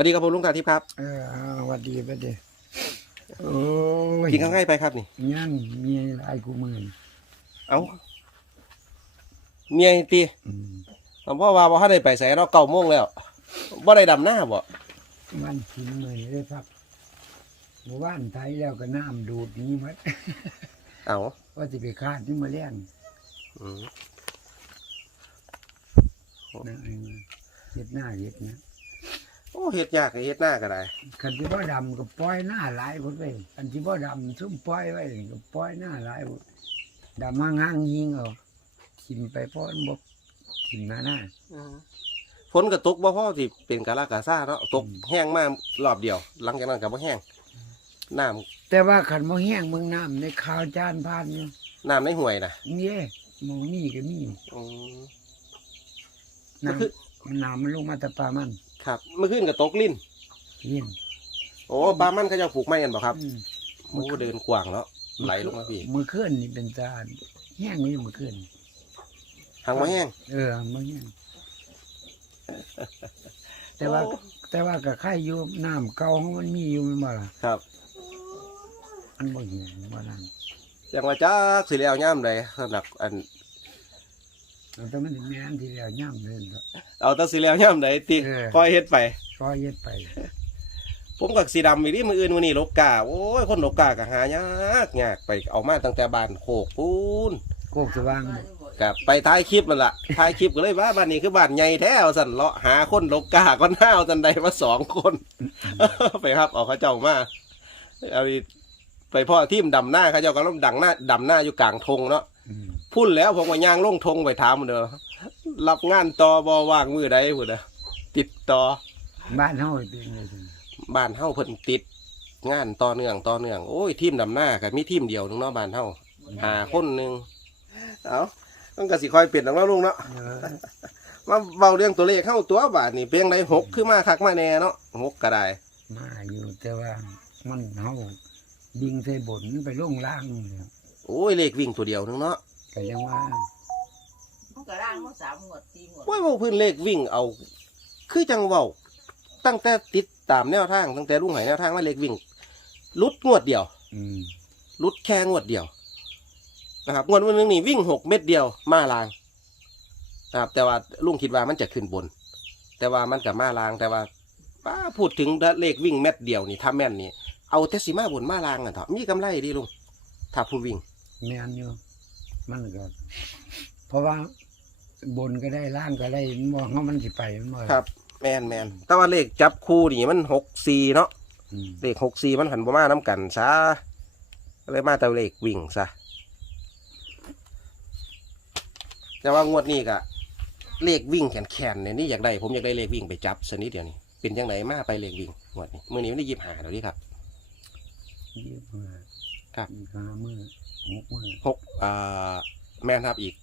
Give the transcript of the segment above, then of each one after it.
วัสดีครับผมลุงตาทิพย์ครับเออเอาหวัดดีหวัดดีโอ้ยกินข้าวง่ายไปครับนี่ยังมีหลายกูมือนเอาเมียตีอืมหลวงพ่อว่าบ่ทันได้ไปใส่เนาะเก้าโมงแล้วบ่ได้ดำหน้าบ่วันกินมือเลยครับหมู่บ้านไทยแล้วก็น้ำดูดหนี้มัด เอาว่าจะไปคาดนี่มาเลี้ยงอืม นะเออเฮ็ดหน้าเฮ็ดนะโอ้เฮ็ดยากก็เฮ็ดหน้าก็ได้คันที่บ่ดำก็ปล่อยหน้าหลายพุ่นไปคันที่บ่ดำซุ่มปล่อยไว้ก็ปล่อยหน้าหลายพุ่นดำห่างๆยิงเอาทิมไปเพราะมันบ่ทิมหน้าหน้าฝนก็ตกบ่พอที่เป็นกะลากะซ่าเนาะตกอืมแห้งมารอบเดียว หลังจากนั้นก็บ่แห้งน้ำแต่ว่าขันบ่แห้งเมืองน้ำในข่าวจานพานอยู่น้ำในห้วยน่ะนี่หมองนี่ก็มีอืมน้ก็คือำน้ำมันลงมาแต่ปลามัน ครับเมื่อคืนก็ตกลิ้นเย็นโอ้ปลามันเขาเจะผูกไม้กันบ่ครับอืมโอ้เดินกว้างเนาะไหลลงมาพี่มือเคลื่อนนี่เป็นจานแห้งนี่มือเคลื่อนหางบ่แห้งเออมือแห้งแต่ว่า โอ้แต่ว่ากับไข่อยู่น้ำเก่าของมันมีอยู่แมันบ่ล่ะครับอันบ่เหี่ยบ่นั่น อย่างว่าจักสิแล้วย่ำใดสำหรับอัน แต่มันสิแม่นที่แล้วย่ำเล่นก็เอาแตะสิแล้วย่ำใดติเออ คอยเฮ็ดไป ก็เย็ดไปผมกับสีดำอีนี่มืออื่นมื้อนี้ลกกาโอ้ยคนลกกาก็หายากยากไปเอามาตั้งแต่บ้านโคกปูนโคกสว่างกับไปท้ายคลิปนั่นล่ะท้ายคลิปก็เลยว่าบ้านนี้คือบ้านใหญ่แท้เอาสั่นเลาะหาคนลกกาก็น่าเอาจันใดมาสองคน ไปครับเอาเขาเจ้ามาเอาดิไปพ่อทีมดำหน้าเขาเจ้าก็ต้องดังหน้าดำหน้าอยู่กลางธงเนาะอืม พุ่นแล้วผมก็ย่างลงธงไปถามมันเด้อรับงานต่อบอว่างมือใดพุ่นเด้อติดต่อบ้านเฮาเป็นไงซั่นบ้านเฮาเพิ่นติด งานต่อเนื่องต่อเนื่องโอ้ยทีมดำหน้าก็มีทีมเดียวนึงเนาะบ้านเฮาหาคนหนึงเอาต้องก็สิคอยเปลี่ยนแล้วลุงเนาะเออมาเบาเรื่องตัวเลขเข้าตัวบาทนี่เพียงใดหกคือมาคักมาแน่เนาะหกก็ได้มาอยู่แต่ว่ามันเฮายิงใส่บนไปลงล่างเนี่ยโอ้ยเลขวิ่งตัวเดียวนึงเนาะ ก็ยังว่ามันก็ร่างมันสามหมวดสี่หมวดโอ้ยเว่าเพื้นเลขวิ่งเอา คือจังเว้าตั้งแต่ติดตามแนวทางตั้งแต่ลุงไหแนวทางว่าเลขวิ่งลุดงวดเดียวอืมลุดแค่งวดเดียวนะครับงวดวันหนึงนี่วิ่งหกเม็ดเดียวมาลางนะครับแต่ว่าลุงคิดว่ามันจะขึ้นบน แต่ว่ามันกับมาลางแต่ว่าป้าพูดถึงเลขวิ่งเม็ดเดียวนี่ถ้าแม่นนี่เอาแต่สิมาบนมาลางกันเถอะมีกำไรดีลุงถ้าผู้วิ่งแม่นอยู่ มันก็เพราะว่าบนก็ได้ล่างก็ได้มันบ่เฮามันสิไปมันบ่ครับ แมนแมนแต่ว่าเลขจับคู่นี่มันหกสี่เนาะอืมเลขหกสี่มันหันบ่มาน้ำกันซะก็เลยมาแต่เลขวิ่งซะแต่ว่างวดนี้ก็เลขวิ่งแขนแขนๆเนี่ยนี่อยากได้ผมอยากได้เลขวิ่งไปจับสนิดเดียวนี่เป็นยังไงมาไปเลขวิ่งงวดนี้มื่อนี้มันได้ยิบหาเดี๋ยวนี้ครับ ยี่สิบห้า ครับ อีกห้ามื้อหกมื้อหกอ่าแมนครับอีก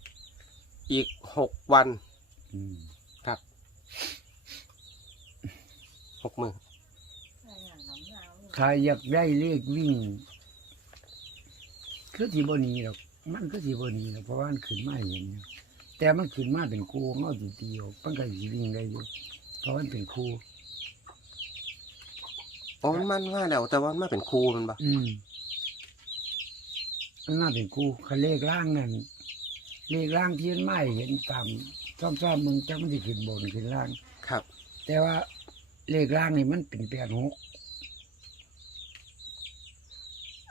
อีกหกวันอืมหกมือถ้าอยากได้เลขวิ่งคือสิบ่หนีหรอกมันก็สิบ่หนีหรอกเพราะว่ามันขึ้นมาเห็นอยู่แต่มันขึ้นมาเป็นครูเฮาสิตีออกมันก็สิวิ่งได้อยู่เพราะมันเป็นครูอ๋อมันมันมาแล้วแต่ว่ามันมาเป็นครูมันปะอืม มันน่าเป็นกูคันเลขล่างนั่นเลขล่างที่มันไม่เห็นตามซ่อมๆมึงจักมันสิขึ้นบนขึ้นล่าง ครับ แต่ว่าเลขล่างนี่มันเป็นแปดหก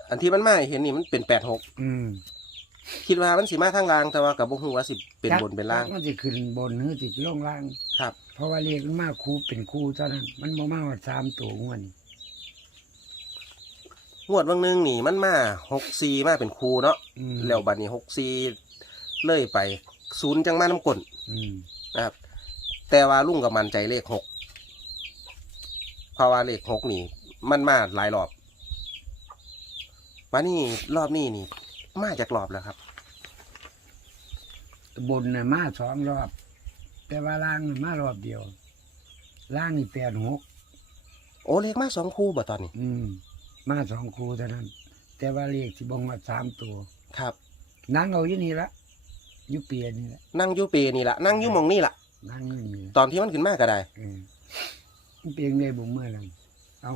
อันที่มันมาให้เห็นนี่มันเป็นแปดหกอืมคิดว่ามันสีมาทางล่างแต่ว่ากับบุหัวาสิเป็นบนเป็นล่าง จักมันสิขึ้นบนหรือสิลงล่าง ครับ เพราะว่าเลขมันมาคูเป็นคูเท่านั้น มันบ่มาว่าสามตัวงวดนี่ งวดบางหนึงนี่มันมาหกซีมาเป็นครูเนาะอืมแล้วบัดนี้หกซีเลื่อยไปศูนย์จังมาน้ำกลนอืมนะครับ แต่ว่าลุงกับมันใจเลขหกเพราะว่าเลขหกนี่ มันมาหลายรอบมานี่รอบนี้นี่ มาจากรอบแล้วครับ บนน่ะมาสองรอบ แต่ว่าล่างน่ะมารอบเดียว ล่างนี่แปดหกโอ้เลขมาสองคู่บ่ตอนนี้ อืม มาสองคูเท่านั้น แต่ว่าเลขที่บ่งว่าสามตัวครับ นั่งเอาอยู่นี่ละอยู่เปียนี่ละนั่งอยูเปนี่ละนั่งอยูหมองนี่ละนั่งอยู่นี่ละตอนที่มันขึ้นมาก็ได้ เออมันเปลี่ยนได้บ่เมื่อนั้นเอา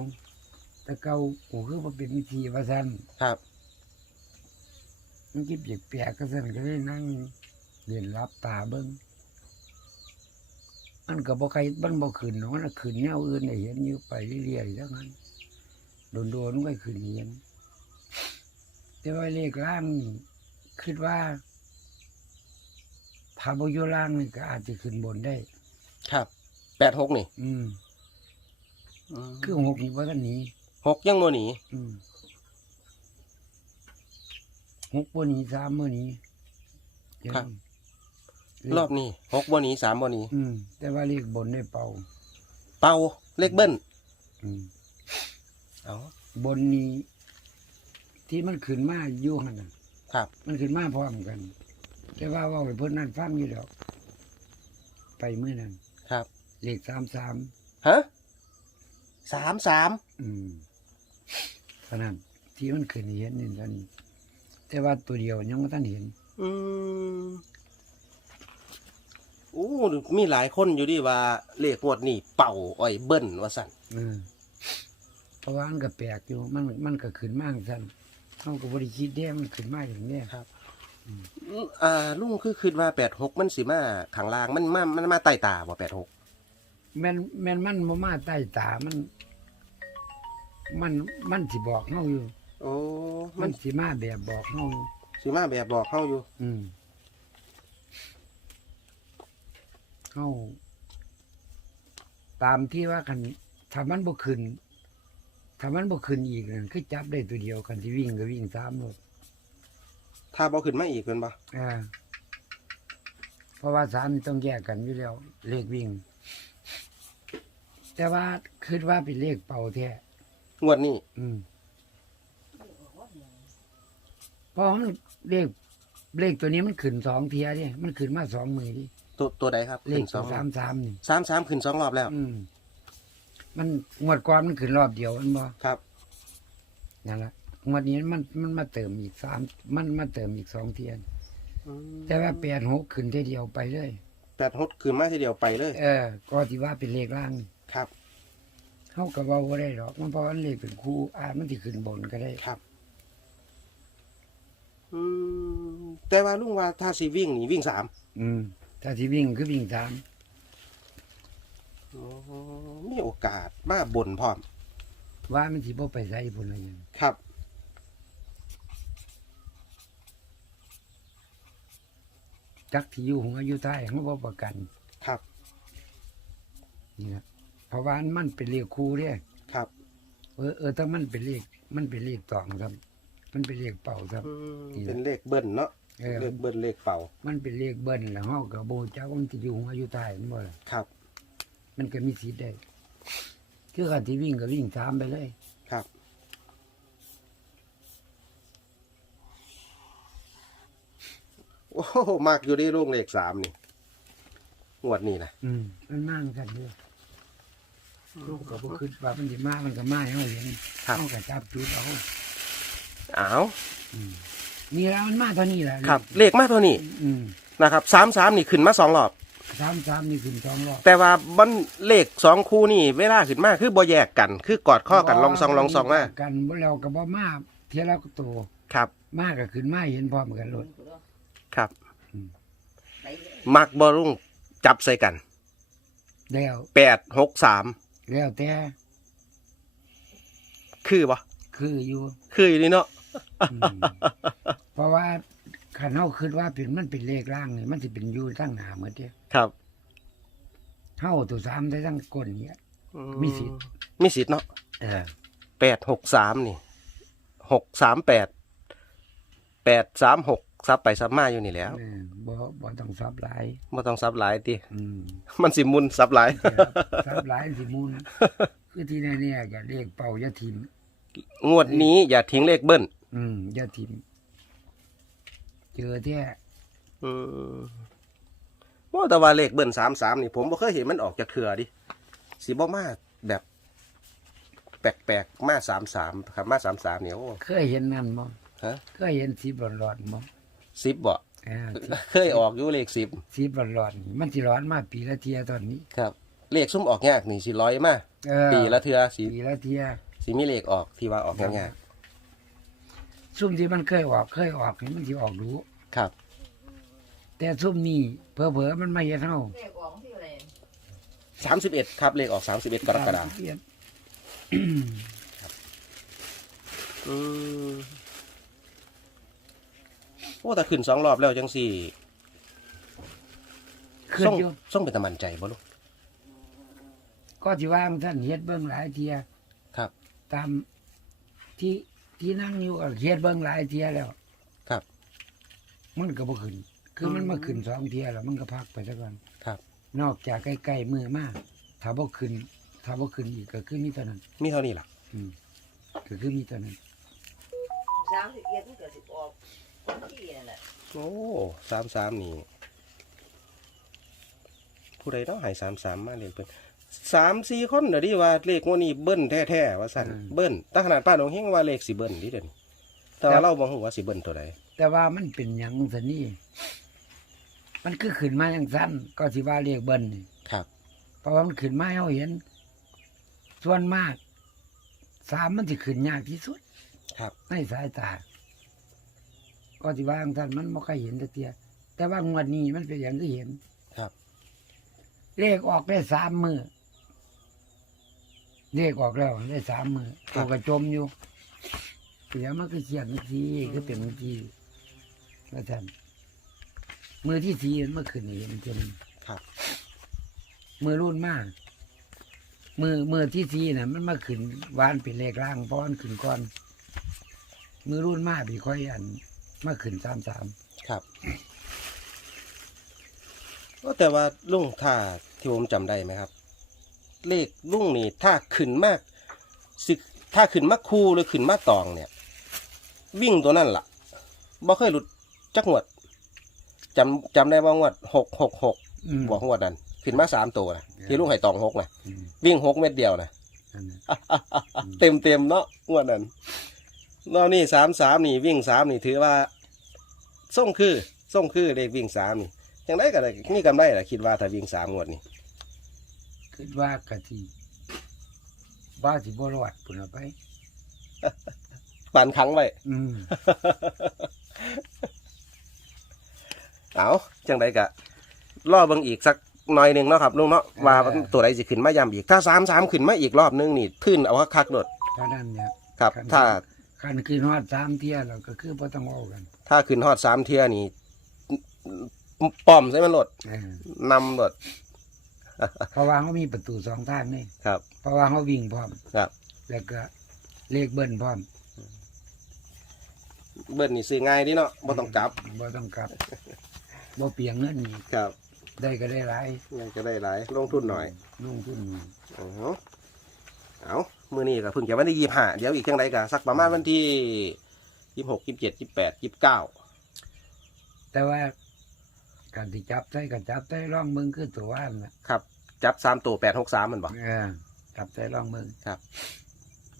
แต่เก่ากูคือบ่เป็นวิธีว่าซั่นครับ มันคิดแปลกๆก็ซั่นก็เลยนั่งเรียนรับตาเบิ่งมันก็บ่ใครมันบ่ขึ้นหรอกมันขึ้นแนวอื่นได้เห็นอยู่ไปเรื่อยๆทั้งนั้น โดนๆมันก็ขึ้นเห็นแต่ว่าเลขล่างนี่คิดว่าถ้าบ่อยู่ล่างนี่ก็อาจจะขึ้นบนได้ ครับแปดหกนี่อืมคือหกนี่ว่ากันหนี้หกยังโมหนีอืมหกบ่หนี้สามบ่หนี้เดี๋ยวนี้รอบนี้หกโมหนีสามโมหนีอืมแต่ว่าเลขบนได้เป่า เป่าเลขเบิ้ลอืม เอาบนนี้ที่มันขึ้นมาอยู่หั่นน่ะครับ มันขึ้นมาพร้อมกัน แต่ว่าเว่าไปเพิ่นนั่นฟังอยู่แล้วไปมื้อนั้นครับ เลขสามสามฮะสามสามอืมขนาดที่มันขึ้นให้เห็นนี่ตอนนี้แต่ว่าตัวเดียวยังไม่ทันเห็น อืมโอ้มีหลายคนอยู่ดีว่าเลขงวดนี่เป่าอ้อยเบิ้ลว่าสั่นเออเพ ราะว่ามันก็แปลกอยู่มันมันก็ขึ้นมากสั่นเขาก็บริคิดเด้มันขึ้นมาอย่างเนี้ยอ่าลุงคือคิดว่าแปดหกมันสิมาขังล่างมันมามันมาใต้ตาบ่แปดหกแม่นแม่นมันมามาใต้ตามัน มันมันสิบอกเฮาอยู่ โอ้มัมันนสิมาแบบบอกเฮาอยู่สิมาแบบบอกเข้าอยู่ อืมเฮาตามที่ว่าคันถ้ามันบ่ขึ้น ถ้ามันบ่ขึ้นอีกนั่นคือจับได้ตัวเดียวคันที่วิ่งก็วิ่งสามรถถ้าบอขึ้นมาอีกเป็นปะอ่าเพราะว่าสามนี่ต้องแยกกันอยู่แล้วเลขวิ่ง แต่ว่าคิดว่าเป็นเลขเป่าแท้งวดนี้อืมเพราะมันเลขเลขตัวนี้มันขึ้นสองเทียดิมันขึ้นมาสองมือดิตัวตัวใดครับเลขึ้ขนสองสามสามนี่สามสามขึ้นสองรอบแล้ว อืม มันงวดก่อนมันขึ้นรอบเดียวมันบ่ครับ นั่นแหละงวดนี้มันมันมาเติมอีกสามมันมาเติมอีกสองเทียน แต่ว่าแปดหกขึ้นทีเดียวไปเลย แปดหดขึ้นมาทีเดียวไปเลย เออ ก็ที่ว่าเป็นเลขล่างนี่ครับ เขาก็เว่าบ่ได้หรอกมันเพราะมันเลขเป็นคู่อาจมันที่ขึ้นบนก็ได้ครับ อืมแต่ว่าลุงว่าถ้าสิวิ่งนี่วิ่งสามอืมถ้าที่วิ่งคือวิ่งสาม อ๋อมีโอกาสมาบนพร้อมว่ามันสิบ่ไปใส่พุ่นอะไรอย่างครับ จักที่อยู่ของอายุใต้เขาบ่ประกันครับ นี่นะเพราะว่ามันเป็นเลขคู่เด้ครับ เออเออถ้ามันเป็นเลขมันเป็นเลขตองครับ มันเป็นเลขเป่าครับอืมนี่แหละเป็นเลขเบิ้ลเนาะเออเลขเบิ้ลเลขเป่ามันเป็นเลขเบิ้ลแล้วเฮาก็บ่จักว่ามันสิอยู่ของอายุใต้มันบ่ล่ะครับ มันก็มีสิทธิ์ได้คือการที่วิ่งก็วิ่งตามไปเลย ครับ โอ้โหมากอยู่ที่ลุงเลขสามนี่งวดนี้นะอืมมันมากกันด้วยลูกก็บ่คิดว่ามันสิมามันก็มาให้เฮาเห็นครับเฮาก็จับจุดเอาอ้าว อืมนี่แล้วมันมาเท่านี้แหละครับ เลขมากเท่านี้อืมนะครับสามสามนี่ขึ้นมาสองรอบ สามสามนี่ขึ้นสองรอบแต่ว่ามันเลขสองคู่นี่เวลาขึ้นมาคือบ่แยกกัน คือกอดข้อกันลองซองลองซองมากันบ่แล้วก็บ่มาเทียละก็โตครับ มาก็ขึ้นมาเห็นพร้อมกันโลดครับไปเลยมักบอลุงจับใส่กันแล้วแปดหกสามแล้วแต่คือบ่คืออยู่ คืออยู่นี่เนาะอืมเพราะว่า คันเฮาคิดว่าเป็นมันเป็นเลขล่างนี่มันสิเป็นอยู่ทั้งหน้าหมดเด้ครับเฮาตัวสามได้ทั้งก้นเนี่ยอืมีสิทธิ์ มีสิทธิ์เนาะเออแปดหกสามนี่หกสามแปดแปดสามหกซับไปซับมาอยู่นี่แหล้วเออบ่บ่ต้องซับหลายไม่ต้องซับหลายติอืม มันสิมุนซับหลาย ซับหลายสิมูลคือที่แน่ๆก็เลขเป่าอย่าทิมงวดนี้อย่าทิ้งเลขเบิ้ลอืมอย่าทิม เจอแท้อืมว่าแต่ว่าเลขเบิ้ลสามสามนี่ผมบ่เคยเห็นมันออกจากเถื่อดิสิบ่มาแบบ แปลกๆมาสามสามครับมาสามสามเนี่ยโอ้ เคยเห็นนั่นบ่ฮะ เคยเห็นสีหลอนๆบ่สิบบ่อ่าเคยออกอยู่เลขสิบสีหลอนๆมันสิร้อนมาปีละเทียตอนนี้ ครับ เลขซุ่มออกยากนี่สิร้อยมาเออปีละเทือสีปีละเทีย สีมีเลขออกที่ว่าออกง่าย ซุ่มที่มันเคยออกเคยออกนี่มันสิออกรู้ๆครับ แต่ซุ่มนี้เผลอๆมันมาเฮ็ดเฮาเลขออกที่อะไรสามสิบเอ็ดครับเลขออกสามสิบเอ็ดกรกฎาคมเปลี่ยนอืมโอ้แต่ขึ้นสองรอบแล้วจังสี่ขึ้นส่งอยู่ส่งเป็นตะมันใจบ่ลูก ก็สิว่าท่านเฮ็ดเบิ่งหลายเทียครับ ตามที่ ที่นั่งอยู่ก็เฮ็ดเบิ่งหลายเทียแล้วครับ มันก็บ่ขึ้น คือมันอืมมาขึ้นสองเทียแล้วมันก็พักไปซะก่อนครับ นอกจากใกล้ๆมือมาถ้าบ่ขึ้นถ้าบ่ขึ้นอีกก็คือมีเท่านั้นมีเท่านี้ล่ะ อืมก็คือมีเท่านั้นสามสิบเอ็ดมันเกิดสิบออกคนที่นั่นแหละโอ้สามสามนี่ ผู้ใดต้องใหายสามสามมาเลขเบิ้ล สามสี่คนเดี๋ยวนี้ว่าเลขงวดนี้เบิ้ลแท้ๆว่าสั่นเบิ้ลแต่ขนาดป้าหนองเฮงว่าเลขสิเบิ้ลนี่เด่นแต่ว่าเราบอกว่าสิเบิ้ลตัวใดแต่ว่ามันเป็นหยังซะนี่ มันคือขึ้นมาจังซั่นก็สิว่าเรียกเบิ่นนี่ครับ เพราะว่ามันขึ้นมาให้เราเห็น ส่วนมากสามมันจะขึ้นยากที่สุดครับ ในสายตา ก็ที่ว่าของท่านมันไม่ค่อยเห็นแตะเตียแต่ว่างวดนี้มันเป็นอย่างที่เห็นครับ เลขออกได้สามมือ เลขออกแล้วได้สามมือครัตับวกระจมอยู่เสียมันก็เขียนเมื่อกี้ก็เป็นเมื่อกี้แล้วท่านมือที่สี่มันเมื่อคืนนี้มันจะมีครับ มือรุ่นมาก มือมือที่สี่น่ะ มันมาขึ้นวานเป็นเลขล่างเพราะมันขึ้นก่อน มือรุ่นมากพี่ค่อยอันมาขึ้นสามสามครับก็แต่ว่าลุงถ้าที่ผมจำได้ไหมครับ เลขลุงนี่ถ้าขึ้นมากสิถ้าขึ้นมาคูหรือขึ้นมาตองเนี่ย วิ่งตัวนั่นล่ะบ่เคยหลุดจักงวดจำจำได้ว่างวดหกหกหกอืมบอกงวดนั้นขึ้นมาสามตัวนะที่ลุงไห่ตองหกนะอืมวิ่งหกเม็ดเดียวนะอันนั้นเต็มเต็มๆเนาะงวดนั้นเรานี่สามสามนี่วิ่งสามนี่ถือว่าส่งคือส่งคือเลขวิ่งสามนี่ยังได้ก็ได้นี่กำไรแหละคิดว่าถ้าวิ่งสามงวดนี่ คิดว่ากะทิบ้าสิบ่รอดปุ่นเอาไปปันครั้งไว้ อืมเอาจังไดกะล่อเบิ่งอีกสักหน่อยหนึ่งเนาะครับลุงเนาะว่าตัวใดสิขึ้นมาย้ำอีกถ้าสามสามขึ้นมาอีกรอบนึงนี่ขึ้นเอาคักๆโดดเท่านั้นเนี่ยครับครับถ้าคันคือฮอดสามเที่ยเราก็คือบ่ต้องเอากันถ้าขึ้นฮอดสามเทียนี่ป้อมใช่มันโหลดเออนำโหลด เพราะว่าเขามีประตูสองทางนี่ครับ เพราะว่าเขาวิ่งพร้อมครับ แล้วก็เลขเบิ้ลพร้อมเบิ้ลนี่ซื้อง่ายดีเนาะบ่ต้องกลับบ่ต้องกลับบ่เปลียงเงินนี่ครับได้ก็ได้หลายยังจะได้หลายลงทุนหน่อยลงทุนหน่อยอ๋อเอามือนี้ก็เพิ่งจะวันที่ยี่ห้าเดี๋ยวอีกจังไดก็สักประมาณวันที่ยี่หกยี่เจ็ดยี่แปดยี่เก้าแต่ว่า การที่จับใส่ก็จับใส่ร่องมึงคือตัวว่านน่ะครับ จับสามตัวแปดหกสามมันบอกเออจับใส่ร่องมึงครับ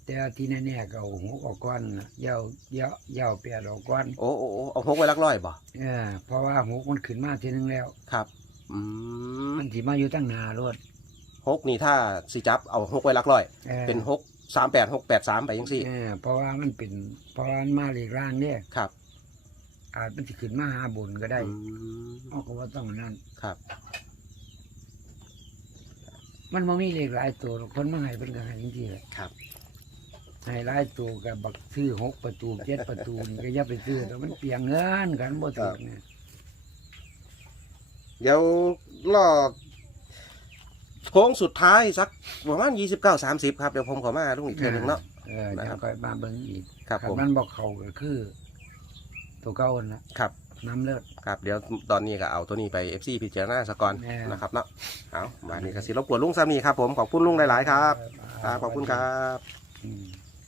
แต่ว่าที่แน่ๆก็เอาหูออกก้อนน่ะเหยาเหยาเหยาเปียดออกก้อนโอ้โอ้โอ้เอาหกไว้ลักร้อยบ่เออเพราะว่าหูมันขึ้นมาทีนึงแล้ว ครับ อืมมันสิมาอยู่ตั้งหนารถหกนี่ถ้าสิจับเอาหกไว้ลักร้อย ออเป็นหกสามแปดหกแปดสามไปยังสี่เออเพราะว่ามันเป็นเพราะว่ามันมาเลขร่างเนี่ยครับ อาจมันจะขึ้นมาหาบุญก็ได้อืมเอาก็ว่าต้องนั่น ครับ มันบ่มีเลขหลายตัวหรอกคนมาให้เป็นก็ให้จริงๆแหละครับ ให้หลายตัวกับบักซื้อหกประตูเจ็ดประตูนี่ก็อย่าไปซื้อแต่มันเปลียงเงินกันบ่ถูกเนี่ยเดี๋ยวรอโค้งสุดท้ายสักประมาณยี่สิบเก้าสามสิบครับ เดี๋ยวผมขอมาลุงอีกเทื่อหนึงเนาะ เออเดี๋ยวค่อยมาเบิ่งอีกครับคันผม มันบอกเขาก็คือ ตัวเก่านั่นล่ะครับ น้ำเลือด ครับ เดี๋ยวตอนนี้ก็เอาตัวนี้ไป FC พิจารณาสกอนแน่นะครับเนาะเอามานี่ก็สิรบกวนลุงสามีครับผม ขอบคุณลุงหลาย ๆ ครับ ครับ ขอบคุณครับ อืม